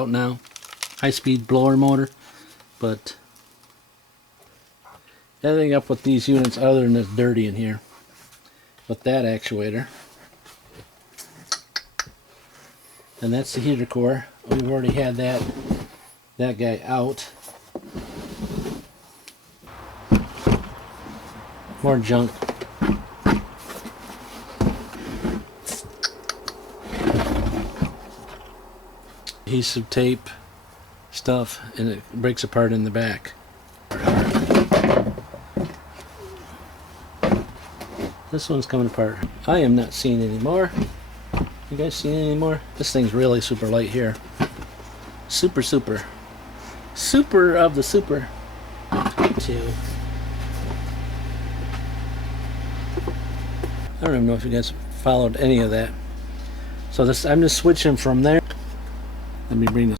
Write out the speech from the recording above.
out now. High-speed blower motor, but everything up with these units other than it's dirty in here with that actuator. And that's the heater core. We've already had that guy out. More junk. Adhesive tape stuff, and it breaks apart in the back. This one's coming apart. I am not seeing any more. You guys seeing any more? This thing's really super light here. Super of the super. Two. I don't even know if you guys followed any of that. So this, I'm just switching from there. Let me bring this